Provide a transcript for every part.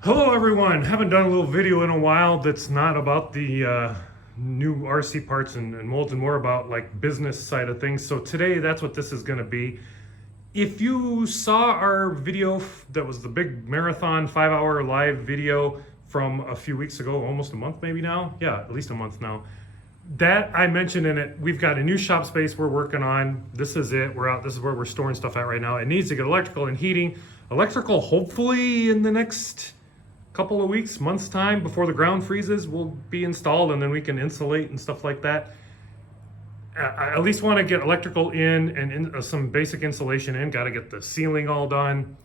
Hello everyone, haven't done a little video in a while that's not about the new RC parts and molds and more about like business side of things. So today that's what this is going to be. If you saw our video that was the big marathon 5-hour live video from a few weeks ago, almost a month maybe now, yeah, at least a month now, that I mentioned in it, we've got a new shop space we're working on. This is it, we're out, this is where we're storing stuff at right now. It needs to get electrical and heating. Electrical hopefully in the next couple of weeks, months time before the ground freezes will be installed, and then we can insulate and stuff like that. I at least want to get electrical and some basic insulation in. Got to get the ceiling all done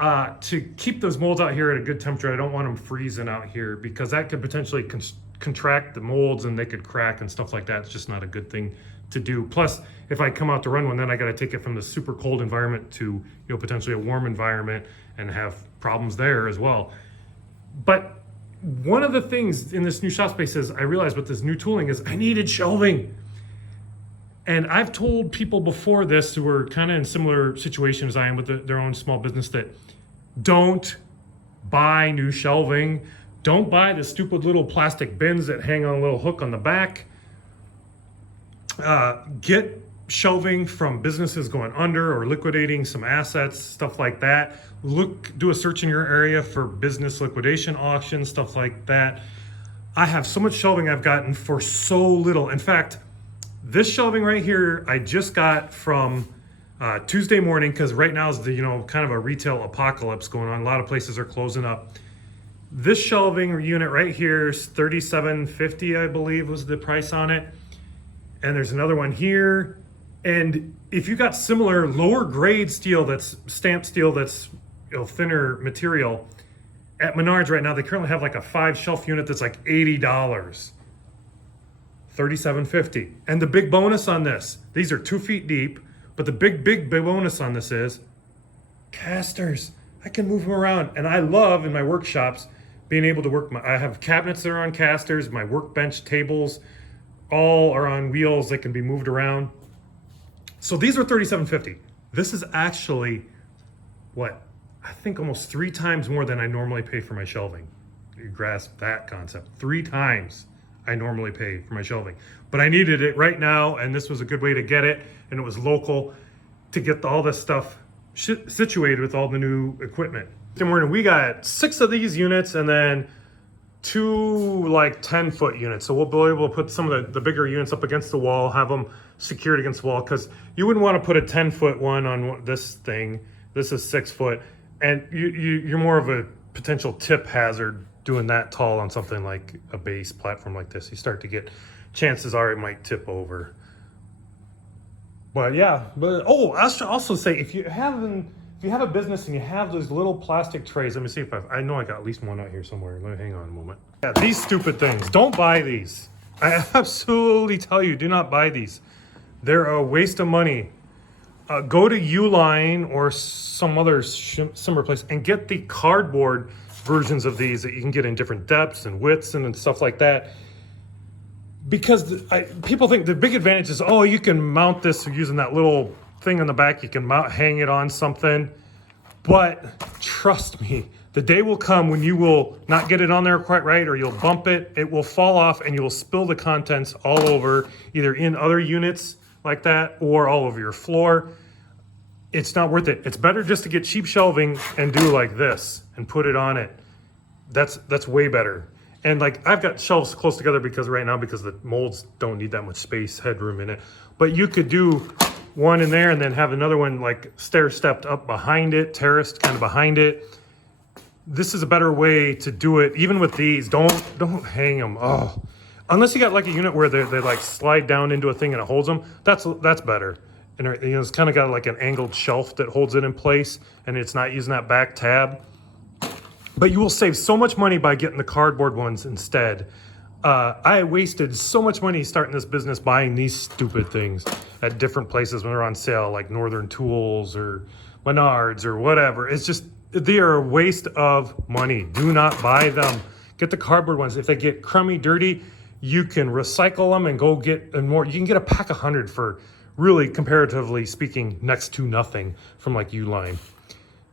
to keep those molds out here at a good temperature. I don't want them freezing out here because that could potentially contract the molds and they could crack and stuff like that. It's just not a good thing to do. Plus, if I come out to run one, then I got to take it from the super cold environment to potentially a warm environment and have problems there as well. But one of the things in this new shop space is I realized with this new tooling is I needed shelving. And I've told people before this who were kind of in similar situations as I am with their own small business that don't buy new shelving. Don't buy the stupid little plastic bins that hang on a little hook on the back. Get shelving from businesses going under or liquidating some assets, stuff like that. Do a search in your area for business liquidation auctions, stuff like that. I have so much shelving I've gotten for so little. In fact, this shelving right here I just got from Tuesday morning, because right now is the kind of a retail apocalypse going on. A lot of places are closing up. This shelving unit right here is $37.50, I believe was the price on it. And there's another one here. And if you got similar lower grade steel, that's stamped steel, that's thinner material, at Menards right now they currently have like a 5 shelf unit that's like $80, $37.50. And the big bonus on this, these are 2 feet deep, but the big bonus on this is casters. I can move them around, and I love in my workshops being able to work. I have cabinets that are on casters. My workbench tables all are on wheels that can be moved around. So these are $37.50. This is actually what I think almost 3 times more than I normally pay for my shelving. You grasp that concept. 3 times I normally pay for my shelving. But I needed it right now, and this was a good way to get it, and it was local to get all this stuff situated with all the new equipment. We got 6 of these units and then 2 like 10-foot units. So we'll be able to put some of the bigger units up against the wall, have them secured against the wall, because you wouldn't want to put a 10-foot one on this thing. This is 6 foot, and you're more of a potential tip hazard doing that tall on something like a base platform like this. You start to get, chances are it might tip over. But yeah, I should also say, if you have a business and you have those little plastic trays, let me see if I know I got at least one out here somewhere. Let me hang on a moment. Yeah, these stupid things, don't buy these. I absolutely tell you, do not buy these. They're a waste of money. Go to Uline or some other similar place and get the cardboard versions of these that you can get in different depths and widths and stuff like that. Because people think the big advantage is, oh, you can mount this using that little thing on the back. You can hang it on something. But trust me, the day will come when you will not get it on there quite right, or you'll bump it, it will fall off, and you will spill the contents all over, either in other units like that or all over your floor. It's not worth it. It's better just to get cheap shelving and do like this and put it on it. That's way better. And like I've got shelves close together because the molds don't need that much space, headroom in it. But you could do one in there and then have another one like stair-stepped up behind it, terraced kind of behind it. This is a better way to do it. Even with these, don't hang them. Oh, unless you got like a unit where they like slide down into a thing and it holds them. That's better. And it's kind of got like an angled shelf that holds it in place, and it's not using that back tab. But you will save so much money by getting the cardboard ones instead. I wasted so much money starting this business buying these stupid things at different places when they're on sale, like Northern Tools or Menards or whatever. It's just, they are a waste of money. Do not buy them. Get the cardboard ones. If they get crummy, dirty, you can recycle them and go get more. You can get a pack of 100 for really, comparatively speaking, next to nothing from like Uline.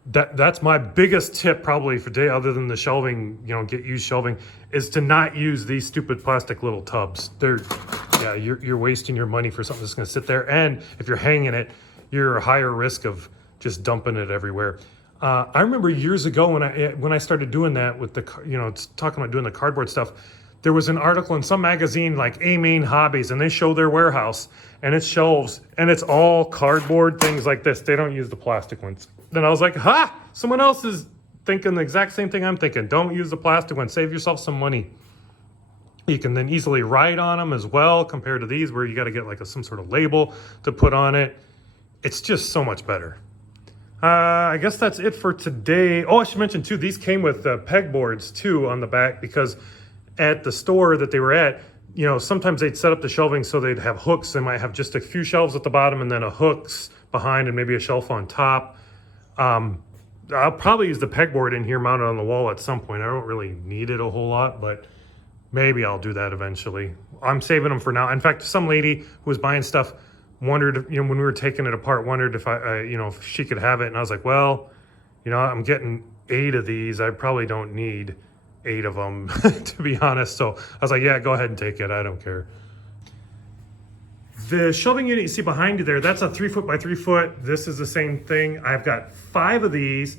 That's my biggest tip probably for today, other than the shelving, get used shelving, is to not use these stupid plastic little tubs. Yeah, you're wasting your money for something that's going to sit there, and if you're hanging it, you're a higher risk of just dumping it everywhere. I remember years ago when I started doing that with talking about doing the cardboard stuff. There was an article in some magazine like A Main Hobbies, and they show their warehouse and its shelves, and it's all cardboard things like this. They don't use the plastic ones. Then I was like, someone else is thinking the exact same thing I'm thinking. Don't use the plastic one. Save yourself some money. You can then easily write on them as well, compared to these where you got to get like some sort of label to put on it. It's just so much better. I guess that's it for today. Oh, I should mention too, these came with pegboards too on the back, because at the store that they were at, sometimes they'd set up the shelving so they'd have hooks. They might have just a few shelves at the bottom and then a hooks behind and maybe a shelf on top. I'll probably use the pegboard in here mounted on the wall at some point. I don't really need it a whole lot, but maybe I'll do that eventually. I'm saving them for now. In fact, some lady who was buying stuff wondered, when we were taking it apart, wondered if if she could have it. And I was like, well, I'm getting 8 of these. I probably don't need 8 of them, to be honest. So I was like, yeah, go ahead and take it. I don't care. The shelving unit you see behind you there, that's a 3 foot by 3 foot. This is the same thing. I've got 5 of these,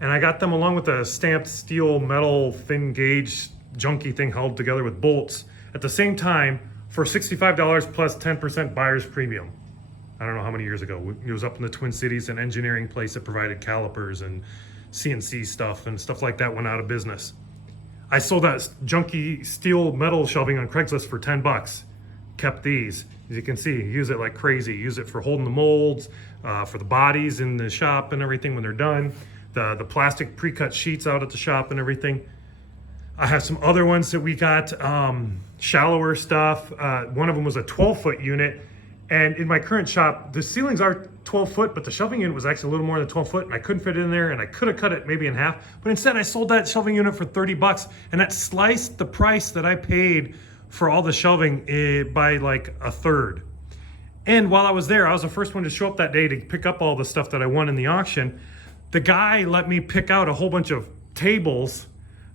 and I got them along with a stamped steel metal thin gauge junky thing held together with bolts at the same time for $65 plus 10% buyer's premium. I don't know how many years ago. It was up in the Twin Cities, an engineering place that provided calipers and CNC stuff, and stuff like that went out of business. I sold that junky steel metal shelving on Craigslist for $10. Kept these. As you can see, use it like crazy. Use it for holding the molds, for the bodies in the shop and everything when they're done. The plastic pre-cut sheets out at the shop and everything. I have some other ones that we got, shallower stuff. One of them was a 12-foot unit. And in my current shop, the ceilings are 12 foot, but the shelving unit was actually a little more than 12 foot, and I couldn't fit it in there, and I could have cut it maybe in half. But instead, I sold that shelving unit for $30, and that sliced the price that I paid for all the shelving by like a third. And while I was there, I was the first one to show up that day to pick up all the stuff that I won in the auction. The guy let me pick out a whole bunch of tables.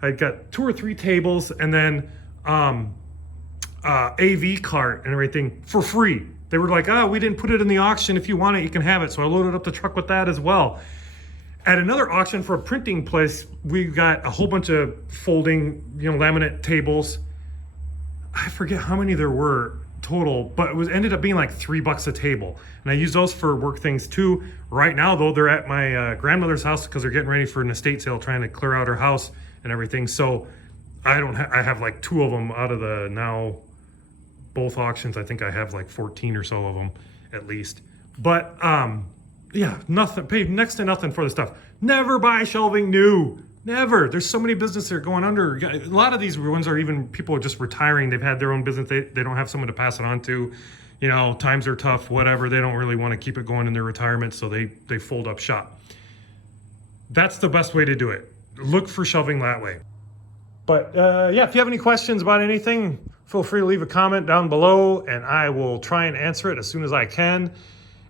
I got 2 or 3 tables, and then AV cart and everything for free. They were like, we didn't put it in the auction. If you want it, you can have it. So I loaded up the truck with that as well. At another auction for a printing place, we got a whole bunch of folding, laminate tables. I forget how many there were total, but it ended up being like $3 a table. And I use those for work things too. Right now though, they're at my grandmother's house because they're getting ready for an estate sale, trying to clear out her house and everything. So I have like 2 of them out of the now both auctions. I think I have like 14 or so of them at least. But yeah, paid next to nothing for the stuff. Never buy shelving new. Never. There's so many businesses that are going under. A lot of these ones are even people just retiring. They've had their own business. They don't have someone to pass it on to. Times are tough, whatever. They don't really want to keep it going in their retirement, so they fold up shop. That's the best way to do it. Look for shelving that way. But yeah, if you have any questions about anything, feel free to leave a comment down below, and I will try and answer it as soon as I can.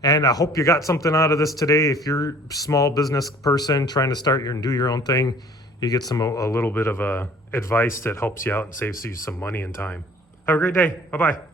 And I hope you got something out of this today. If you're a small business person trying to start and do your own thing, you get a little bit of advice that helps you out and saves you some money and time. Have a great day. Bye-bye.